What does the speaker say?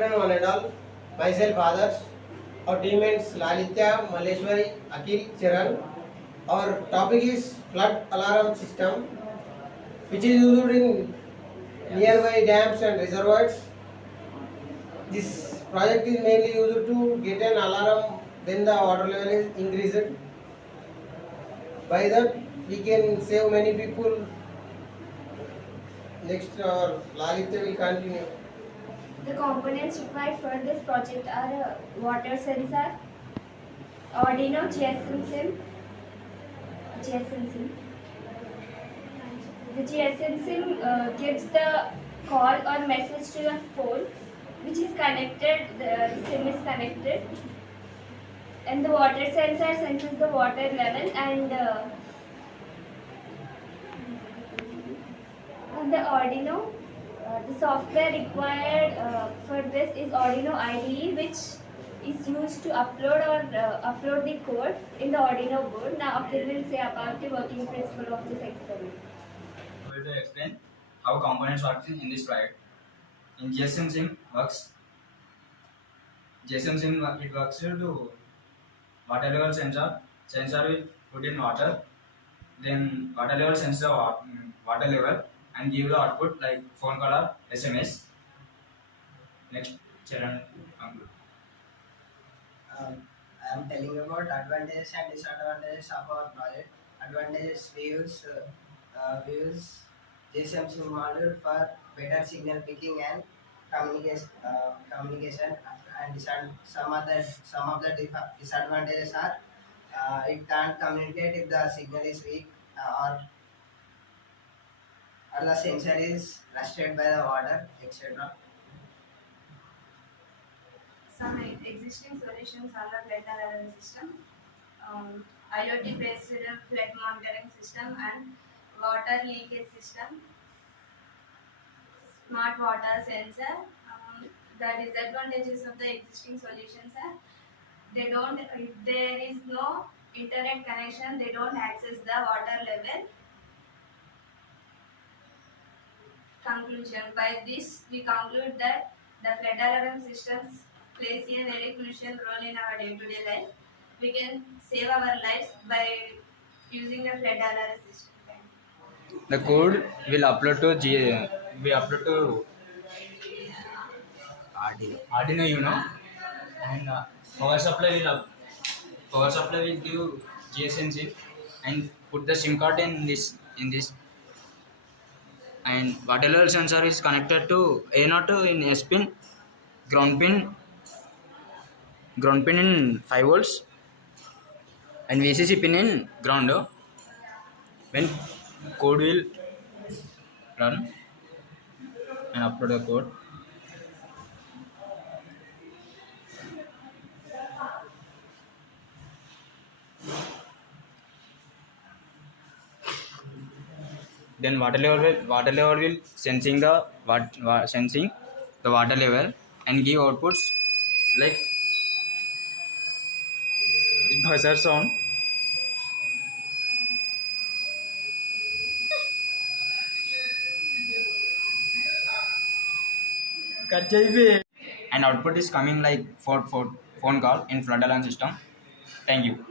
One and all, myself others, our teammates Lalitya, Maleshwari, Akil, Charan. Our topic is flood alarm system, which is used in nearby dams and reservoirs. This project is mainly used to get an alarm when the water level is increased. By that, we can save many people. Next, Lalitya will continue. The components required for this project are water sensor, Arduino GSM sim. The GSM sim gives the call or message to the phone, which is connected. The sim is connected, and the water sensor senses the water level and the Arduino. The software required for this is Arduino IDE, which is used to upload the code in the Arduino board. Now, Abdul will say about the working principle of this experiment. I'm going to explain how components work in this project. In GSM sim works. GSM sim it works to water level sensor. Sensor will put in water. Then water level sensor water level and give the output like phone call or SMS. Next, Charan, conclude. I am telling about advantages and disadvantages of our project. Advantages we use GSM module for better signal picking and communication. And some of the disadvantages are it can't communicate if the signal is weak or the sensor is rusted by the water, etc. Some existing solutions are the flood alarm system, IoT-based flood monitoring system, and water leakage system, smart water sensor. The disadvantages of the existing solutions are if there is no internet connection, they don't access the water level. Conclusion: by this, we conclude that the flood alarm systems plays a very crucial role in our day-to-day life. We can save our lives by using the flood alarm system. The code will upload to Arduino, and power supply will give GSM chip and put the SIM card in this, and water level sensor is connected to A0 in S pin, ground pin in 5 volts, and VCC pin in ground. When code will run and upload the code, then water level will sensing the water level and give outputs like buzzer sound. And output is coming like for phone call in flood alarm system. Thank you.